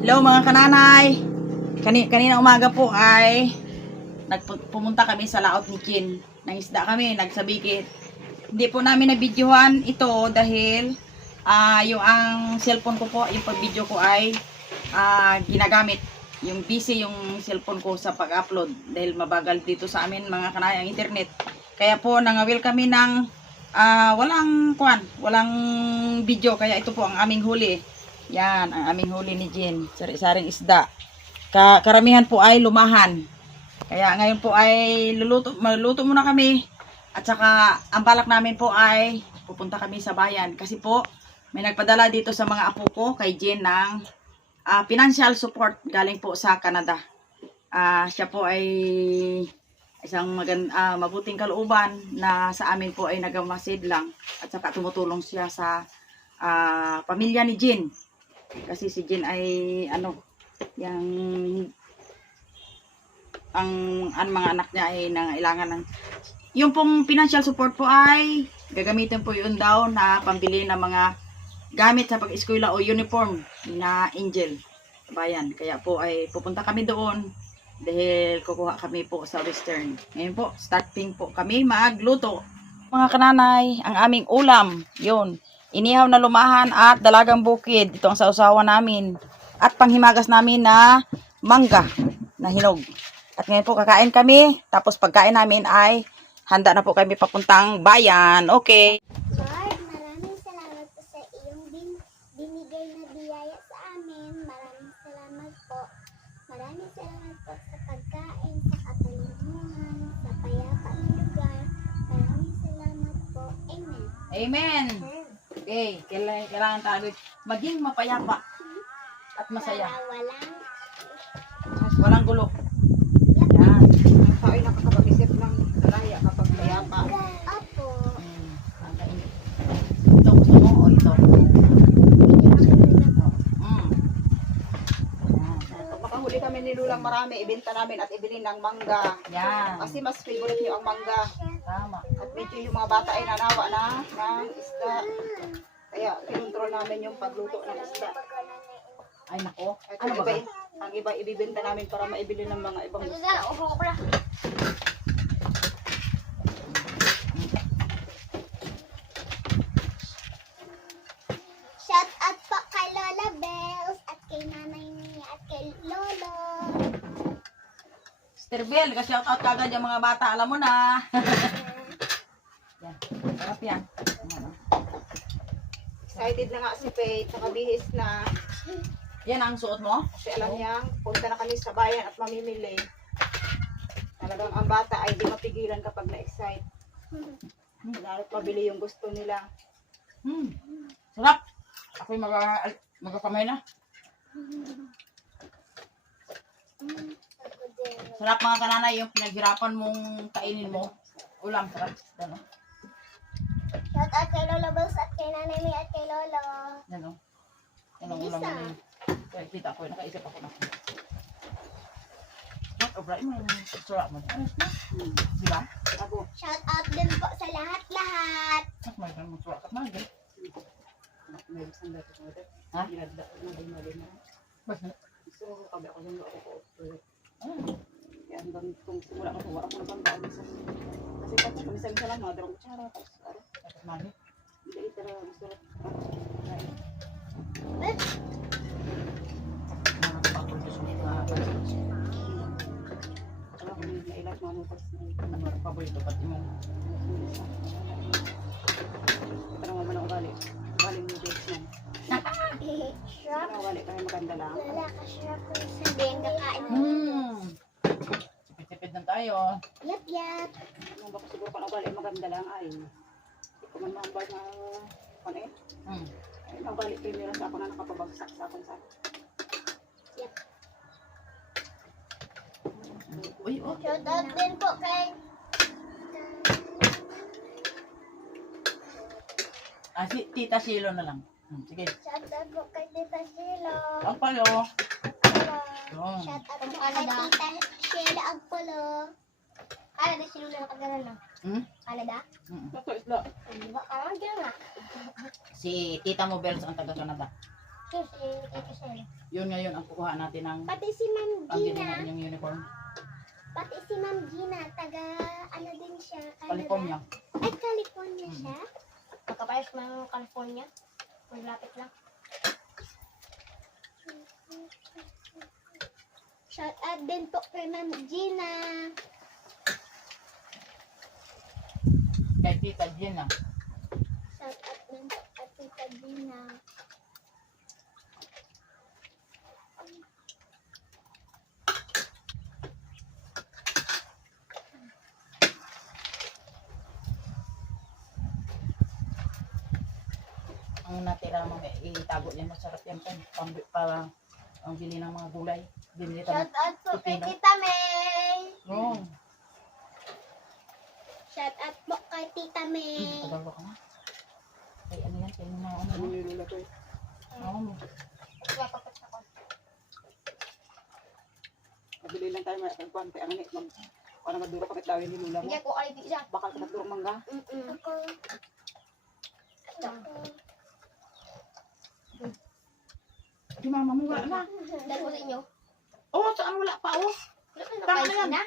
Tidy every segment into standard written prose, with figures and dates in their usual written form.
Hello mga kananay. Kanina umaga po ay pumunta kami sa laot ni Chin. Nangisda kami, nagsabikit. Hindi po namin nabidyohan ito dahil yung ang cellphone ko po, yung pag-video ko ay ginagamit. Yung busy yung cellphone ko sa pag-upload dahil mabagal dito sa amin mga kanay ang internet. Kaya po nangawil kami ng walang video. Kaya ito po ang aming huli. Yan, ang aming huli ni Jin. Sari-saring isda. Karamihan po ay lumahan. Kaya ngayon po ay maluto muna kami. At saka, ang balak namin po ay pupunta kami sa bayan. Kasi po, may nagpadala dito sa mga apo ko kay Jin ng financial support galing po sa Canada. Siya po ay isang mabuting kalooban na sa amin po ay nagamasid lang. At saka tumutulong siya sa pamilya ni Jin. Kasi si Jin ay ang mga anak niya ay nangailangan ng yung pong financial support po ay gagamitin po yun daw na pambili ng mga gamit sa pag-eskwela o uniform na Angel bayan. Kaya po ay pupunta kami doon dahil kukuha kami po sa Western. Ngayon po, starting po kami magluto. Mga kananay, ang aming ulam, yun. Inihaw na lumahan at dalagang bukid. Ito ang sausawan namin. At panghimagas namin na mangga na hinog. At ngayon po kakain kami. Tapos pagkain namin ay handa na po kami papuntang bayan. Okay. Lord, maraming salamat po sa iyong binigay na biyaya sa amin. Maraming salamat po. Maraming salamat po sa pagkain, sa katulungan, sa payapa ng lugar. Maraming salamat po. Amen. Amen. Okay, kailangan tayo maging mapayapa at masaya. Para Walang gulo. Yan. Ang tao ay nakakapag-isip ng dalaya kapag mayapa. Opo. Ito gusto mo o ito? Pag makahuli kami ni Lulang marami, ibenta namin at ibili ng mangga. Yan. Kasi mas favorite niyo ang mangga. Tama. At medyo yung mga bata ay nanawa na ng isda. Kaya kinontrol namin yung pagluto ng isda. Ay nako. At Ano ba? ang iba ibibenta namin para maibili ng mga ibang isda. Shout out po kay Lola Bells at kay Nanay Mia at kay Lolo. Mr. Bill, ka-shout out kagad yung mga bata. Alam mo na. Yan. Sarap yan. Excited na nga si Faith, nakabihis na. Yan ang suot mo? Kasi alam niyang punta na kami sa bayan at mamimili. Talagang ang bata ay di mapigilan kapag na-excite. Lalo't mabili yung gusto nila. Sarap. Ako'y magakamay na. Sarap mga kananay yung pinaghirapan mong kainin mo. Ulam, sarap. Ano? Shout out kay Lola Bells at kay Nanay Mia at kay Lolo. Ano? Ano ang ulam mo? Kaya kita ko, nakaisip ako na. Obray mo yung sarap mo. Di ba? Ako, Shout out din po sa lahat-lahat. Mas may kang sarap at mahal. may isang dati ko natin. Ha? Inagda ko na din na. Basta. Gusto ko kabi ako yung ako ko. Ah. Kaya hanggang kung wala ko wala ko na bang daan sa. Kasi kapag kami sa lang, mga darong kutsara. Tapos, Dapat mahal. hindi ito na gusto. Nakakapag-produce ng mga Wala ko yung nailag mga mo pas na. paborito pati mo. Parang mo na ugali. Ugali mo yung yan. Shrap. Parang ugali tayo maganda lang. Wala ka shrap. Sabi ang kakain mo. Tipid-tipid lang tayo. Yap, yap. Yung baka siguro kung ugali maganda lang ay. Hindi ko man mambag na ano eh. Ay, ugali primero sa ako na nakapabagsak sa akong sa. Yap. Uy, oh. Shout out din po kay Si Tita Shilo na lang. Sige. Shout out po kay Tita Sheila. Ang palo. Yun. Shout out po kay Tita Sheila Agpolo. Canada si Lula nakagana na. Canada? Ito isla. Di ba? Canada na. Si Tita Mobels ang taga-Canada. Yun ngayon ang kukuha natin ng Pati si Ma'am pambili Gina. ng inyong uniform. Pati si Ma'am Gina, taga ano din siya, Canada. California. Ay, California siya? Magkapayos ng California. Maglapit lang. Shout out din po kay Ma'am Gina. Kay Tita Gina. Shout out din po kay Tita Gina. Ang natira mo, itago niya masarap yan pa ang bili ng mga gulay. Binili Shout tayo. out po kay Pipino. Tita May. Oo. Shout out po kay Tita May. Tagal ka na. Ay, ano yan? Kaya na ano. Ano yung lula ko eh? Oo. Mabili lang tayo may kagpan. Kaya ang mag... Para maduro kapit daw yung lula mo. Hindi ko alipin siya. Bakal ka magduro mangga. Ako. Di mama mo wala na. Dahil ko sa inyo. Oo, saan wala pa oh. Tama na Nakapayos yan. na.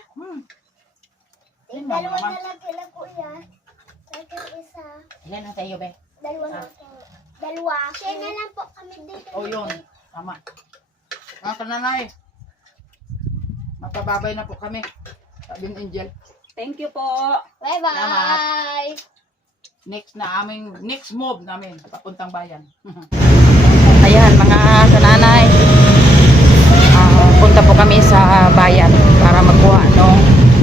Yun, Dalawa mama. na lang kila kuya. Lagi isa. Ilan na tayo, be? Dalawa na po. Dalawa. Share na lang po kami dito. Oh, yun. Tama. Mga kananay. Mapababay na po kami. Sabi ni Angel. Thank you po. Bye-bye. Next move namin. Papuntang bayan. Ayan, mga kananay. Punta po kami sa bayan para magkuha nung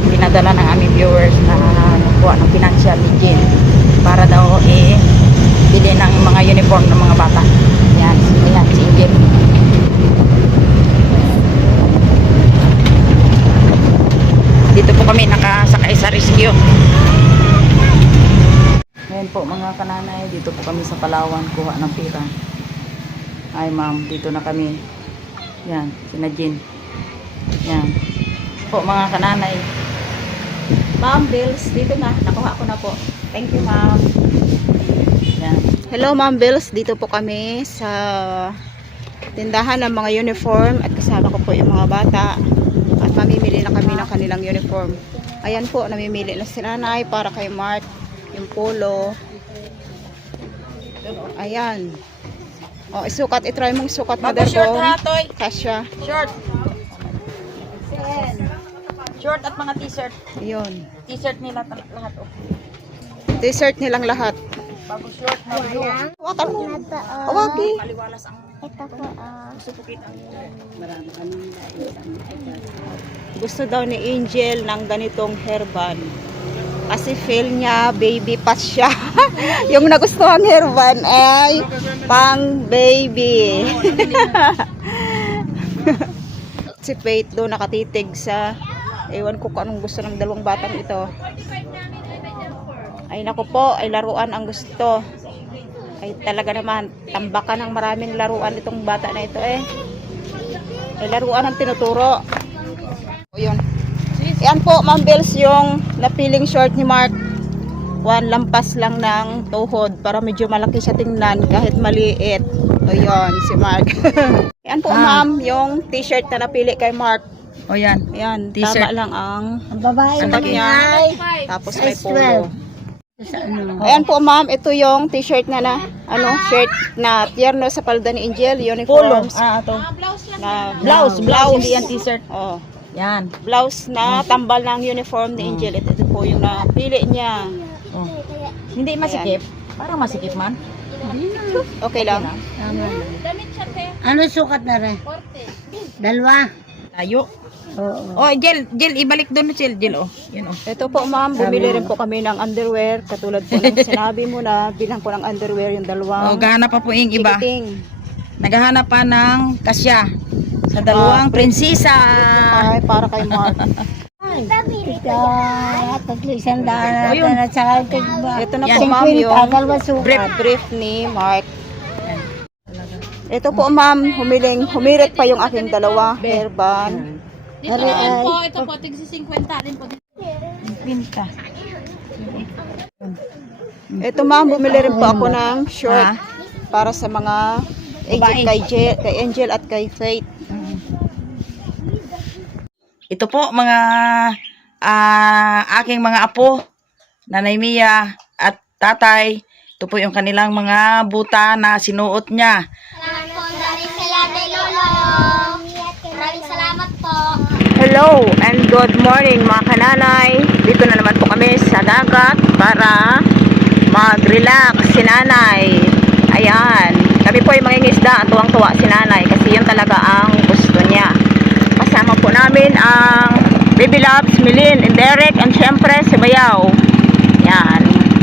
pinadala ng aming viewers na magkuha ng financial ni Jen para daw bili ng mga uniform ng mga bata. Ayan, si Angel. Dito po kami nakasakay sa rescue. Ngayon po mga kananay, dito po kami sa Palawan kuha ng pira. Ay ma'am, dito na kami. Yan, sina Jean. Yan. Po mga kananay. Ma'am, bills, dito na. Nakuha ko na po. Thank you ma'am. Yan. Hello Ma'am Bills, dito po kami sa tindahan ng mga uniform at kasama ko po yung mga bata at mamimili na kami ng kanilang uniform. Ayan po, namimili na si nanay para kay Mark, yung polo. Ayan. O, isukat, itry mong sukat mother ko. Short ha, Toy. Kasya. Short. Short at mga t-shirt. Yun. T-shirt nila lahat. Oh. T-shirt nilang lahat. Bago short na blue. Hawakan mo. Ito, Awagi. Maliwalas ang ito po, supukit ang Gusto daw ni Angel ng ganitong hairband. Kasi feel niya baby pa siya. Yung nagustuhan hairband ay pang baby. Si Faith doon nakatitig sa ewan ko kung anong gusto ng dalawang batang ito. Ay naku po, ay laruan ang gusto. Ay talaga naman, tambakan ng maraming laruan itong bata na ito eh. Ay laruan ang tinuturo. O yun. Yan po, Ma'am Bells, yung napiling short ni Mark. One lampas lang ng tuhod para medyo malaki siya tingnan kahit maliit. O yun, si Mark. Yan po, Ma'am, yung t-shirt na napili kay Mark. O yan. Ayan, T-shirt. tama lang ang babae sukat niya. Tapos may polo. ano? Ayan po, Ma'am, ito yung t-shirt na shirt na tierno sa palda ni Angel, uniforms. Ito. Na Blouse, hindi yan t-shirt. Oh, Yan. blouse na tambal ng uniform ni Angel. Ito po yung napili niya. Oh. Hindi masikip. Parang masikip man. Okay lang. Ano sukat na rin? Dalawa. Tayo. Oo. Oh, Jel, ibalik doon Jel, oh. Yan oh. Ito po, Ma'am, bumili rin po kami ng underwear. Katulad po ng sinabi mo na bilang ko ng underwear yung Oh, dalawang gahanap pa po yung iba. tikiting. Naghahanap pa ng kasya sa dalawang prinsesa. Ay, para kay Mark. Isang daan Ayun. at saka tigba. Ito na Yan. po, Ma'am, yung Dalawa sukat. brief ni Mark. Ito po, Ma'am, humirit pa yung aking dalawa hairband. Ito po, tigsi 50 din po. Pinta. Ito, Ma'am, bumili rin po ako ng short para sa mga Kay Angel at kay Faith. Ito po mga aking mga apo, Nanay Mia at Tatay. Ito po yung kanilang mga buta na sinuot niya. Salamat po. Maraming salamat, Lolo. Maraming salamat po. Hello and good morning mga kananay. Dito na naman po kami sa dagat para mag-relax si nanay. Ayan. Kami po ay mangingisda at tuwang-tuwa si nanay kasi yun talaga ang gusto niya. Kasama po namin ang Baby Loves, Milin, and Derek, and syempre si Bayaw. Yan.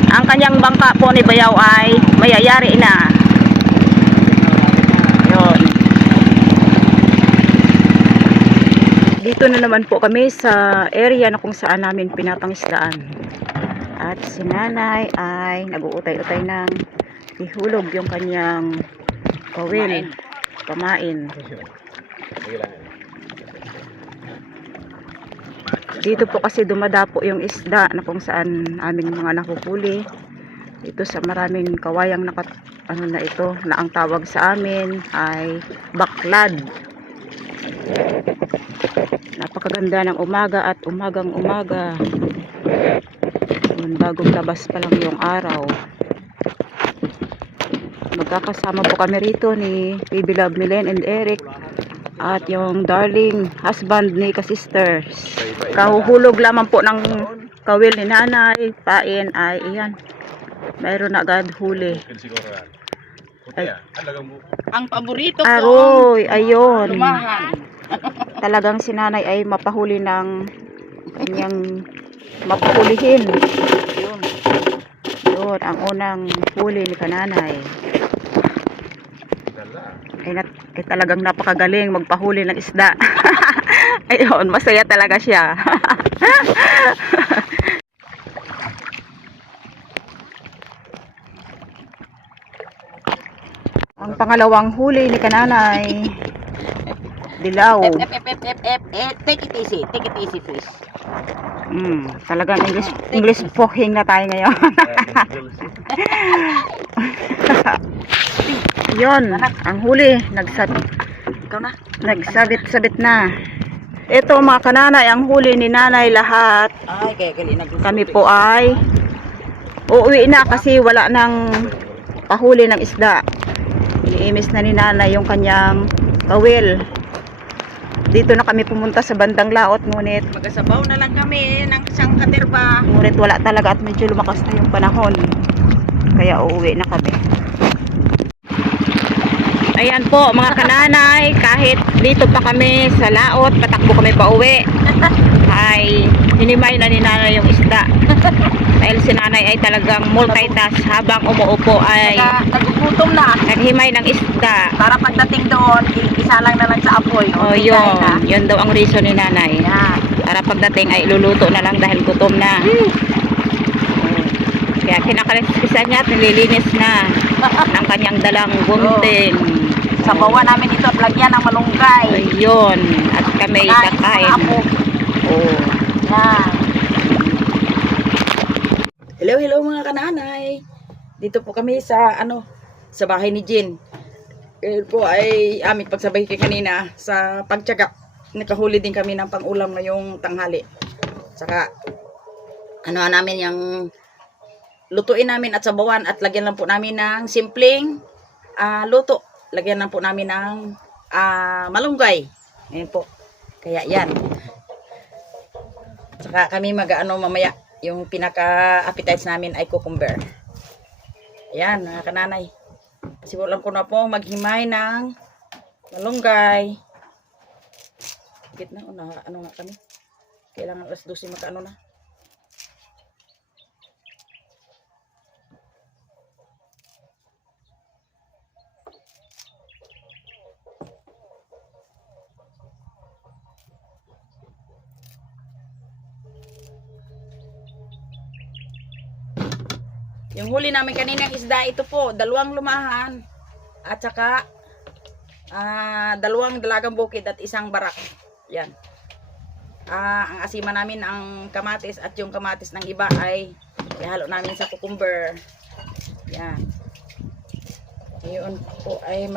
Ang kanyang bangka po ni Bayaw ay mayayari na. Yun. Dito na naman po kami sa area na kung saan namin pinapangisdaan. At si nanay ay nag-uutay-utay ng ihulog yung kanyang kawil. Pamain. Dito po kasi dumadapo yung isda na kung saan aming mga nakuhuli. Dito sa maraming kawayang ano na ito, na ang tawag sa amin ay baklad. Napakaganda ng umaga at umagang-umaga. Bagong labas pa lang yung araw. Magkakasama po kami rito ni Baby Love, Milen, and Eric at yung darling husband ni ka-sisters. Kahuhulog lamang po ng kawil ni nanay. Pain ay iyan. Mayroon na agad huli. Ay, Ang paborito ko, aroy, ayun. lumahan. Talagang si nanay ay mapahuli ng kanyang mapahulihin. Yun. Yun, ang unang huli ni kananay. Ay talagang napakagaling magpahuli ng isda. Ayun, masaya talaga siya. Ang pangalawang huli ni kananay, dilaw. Take it easy. Take it easy, please. Talagang English poking na tayo ngayon. Yon, ang huli, Ikaw na. nagsabit-sabit na. Ito mga kananay, ang huli ni nanay lahat. Ay, kaya gali nagluto. Kami po ay uuwi na kasi wala nang pahuli ng isda. Iniimis na ni nanay yung kanyang kawil. Dito na kami pumunta sa bandang laot, ngunit Magasabaw na lang kami ng isang katerba. wala talaga at medyo lumakas na yung panahon. Kaya uuwi na kami. Ayan po mga kananay, kahit dito pa kami sa laot, patakbo kami pa uwi. Ay hinimay na ni nanay yung isda. Dahil si nanay ay talagang multitask habang umuupo ay Nagugutom na. naghimay ng isda. Para pagdating doon, isa lang na lang sa apoy. O yun daw ang reason ni nanay. Yan. Para pagdating ay iluluto na lang dahil gutom na. Kaya kinakaliskisan niya at nililinis na ng kanyang dalang gunting. Sabawan namin ito at lagyan ng malunggay. Ayun. At kami kakain. Oh. Yan. Hello mga kananay. Dito po kami sa sa bahay ni Jean. Ngayon po ay aming pagsabay kay kanina sa pagtyaga. Nakahuli din kami ng pang-ulam ngayong tanghali. Saka namin yung lutuin namin at sabawan at lagyan lang po namin ng simpleng luto. Lagyan lang po namin ng malunggay. Ngayon po. Kaya yan. Saka kami mamaya. Yung pinaka-appetize namin ay cucumber. Yan, mga kananay. Simulan ko na po maghimay ng malunggay. Gitna, ano nga kami? Kailangan alas 12 magkaano na. Yung huli namin kanina isda, ito po, 2 lumahan at saka 2 dalagang bukid at 1 barak. Yan. Ang asima namin ang kamatis at yung kamatis ng iba ay ihalo namin sa cucumber. Yan. Ngayon po ay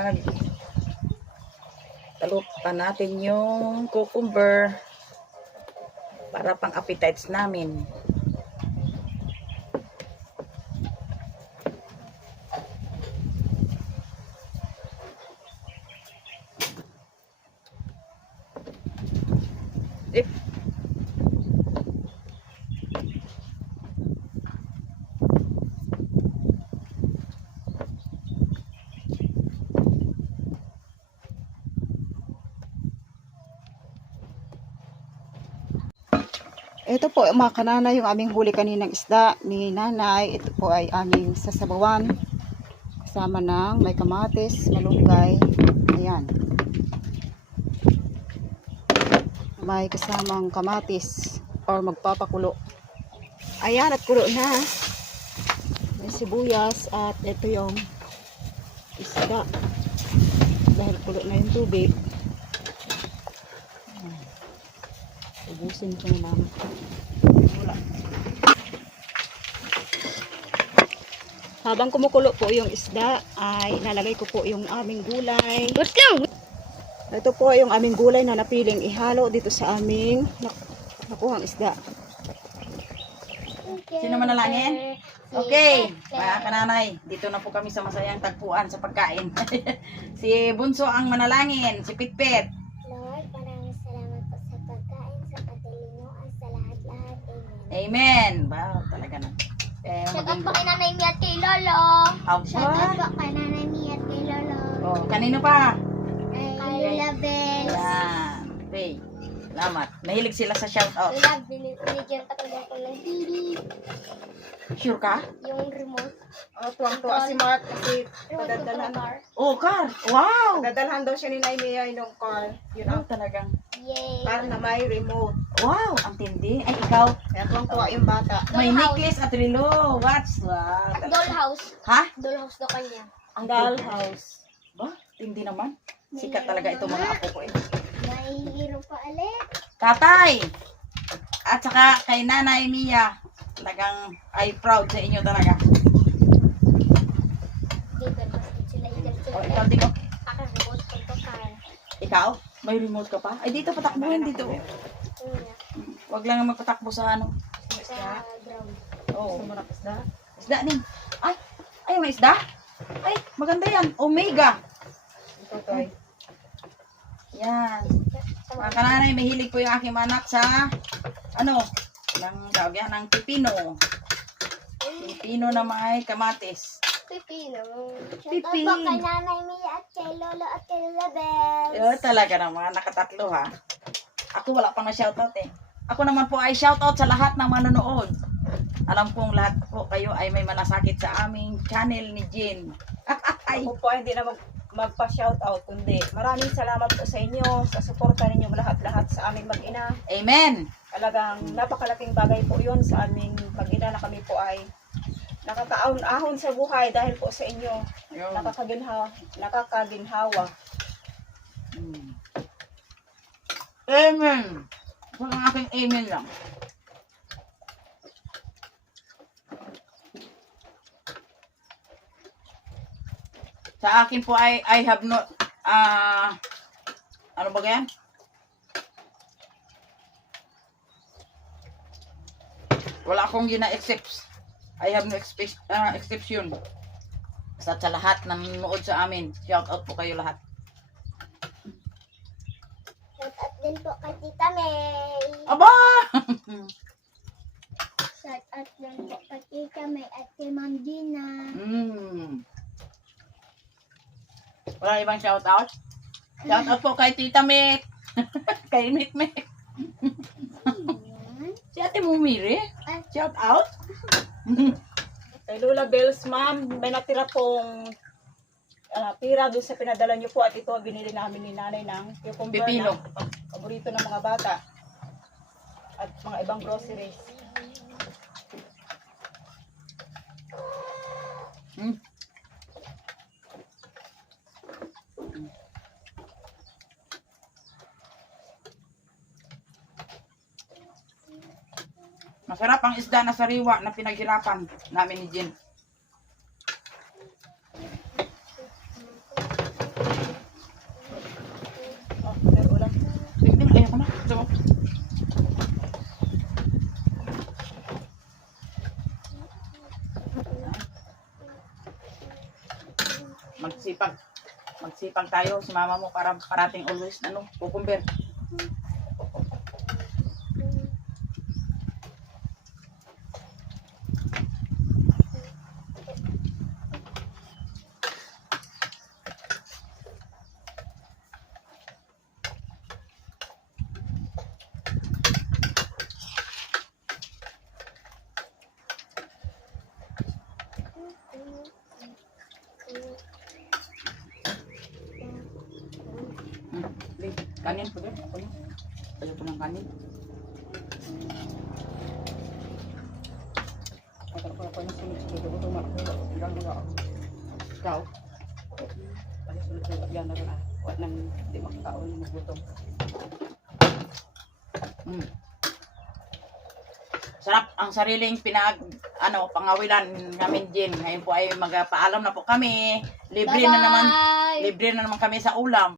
talop pa natin yung cucumber para pang appetites namin. Eh, Ito po mga kanana yung aming huli kaninang isda ni nanay. Ito po ay aming sasabawan. Kasama ng may kamatis, malunggay. Ayan. May kasamang kamatis or magpapakulo. Ayan at kulo na. May sibuyas at ito yung isda. Dahil kulo na yung tubig. Ubusin ko na lang. Wala. Habang kumukulo po yung isda, ay nalagay ko po yung aming gulay. Ito po yung aming gulay na napiling ihalo dito sa aming nakuhang isda. Sino manalangin? Okay, mga kananay, dito na po kami sa masayang tagpuan sa pagkain. Si Bunso ang manalangin, si Pitpit. Lord, maraming salamat po sa pagkain, sa katalinuan, sa lahat-lahat. Amen. Amen. Wow, talaga na. Shout out po kay Nanay Mia at kay Lolo. Shout out po kay Nanay Mia at kay Lolo. Oh, kanino pa? Kay Lola Bells. Yan. Okay. Salamat. Mahilig sila sa shoutout. Lola, binigyan ka talaga ko ng TV. Sure ka? Yung remote. Tuwang-tuwa si Mark kasi Remote ko ng car. Oh, car. Wow. dadalhan daw siya ni Naimia yung car. Yun Oh, talagang. Yay. car na may remote. Wow, ang tindi. Ay, ikaw. Kaya tuwang-tuwa yung bata. May Dollhouse. necklace at relo. What's wow. At dollhouse. Ha? Dollhouse daw kanya. Ang Dollhouse. Ba? Tindi naman. Sikat talaga ito mga apo ko eh. May hero pa ulit. Tatay! At saka kay Nanay Mia. Talagang ay proud sa inyo talaga. Dito, basta sila O, ikaw din oh. Akin, remote ko to car. Ikaw? May remote ka pa? Ay, dito patakbuhin dito. Una, Huwag lang magpatakbo sa ano. sa ground. Oo. Isda din. Ay, ay may isda? Ay, maganda yan. Omega. Yan. Mga kananay, mahilig po yung aking anak sa ano, ng tawag yan, ng pipino. Pipino na may kamatis. Pipino. Shout out Pipin. po kay Nanay Mia at kay Lolo at kay Lola Bells. Talaga naman, nakatatlo ha. Ako wala pang na-shoutout eh. Ako naman po ay shoutout sa lahat ng manonood. Alam kong lahat po kayo ay may malasakit sa aming channel ni Jen. Ay, Ako po ay hindi na magpa-shoutout kundi maraming salamat po sa inyo sa suporta ninyo lahat-lahat sa aming mag-ina. amen. Talagang napakalaking bagay po yun sa aming mag-ina na kami po ay nakakaahon sa buhay dahil po sa inyo. Yun. Nakakaginhawa. Amen. Kung ang aking amen lang. Sa akin po ay I have no ano ba yan? Wala akong gina-accept. I have no exception. Sa lahat ng nanonood sa amin. Shout out po kayo lahat. Shout out din po kay Tita May. Aba! Shout out din po kay Tita May at kay Ma'am Gina. Wala ibang shout out? Shout out po kay Tita Met. Kay Met. Ayan. Si Ate Mumiri. Shout out. Kay Lola Bells, ma'am, may natira pong pira doon sa pinadala niyo po at ito binili namin ni nanay ng cucumber Pipino. na paborito ng mga bata at mga ibang groceries. Masarap ang isda na sariwa na pinaghirapan namin ni Jen. magsipag tayo. Si mama mo para parating always, cucumber. Kanin po din. Ayaw po ng kanin. Ayaw po ng sunod sa ito. Ito ilang mga ako. Ikaw? Ayaw sunod sa yan na rin. Huwag nang di makakaon yung magluto. Sarap ang sariling pangawilan namin, Jen. Ngayon po ay magpaalam na po kami. Libre na naman kami sa ulam.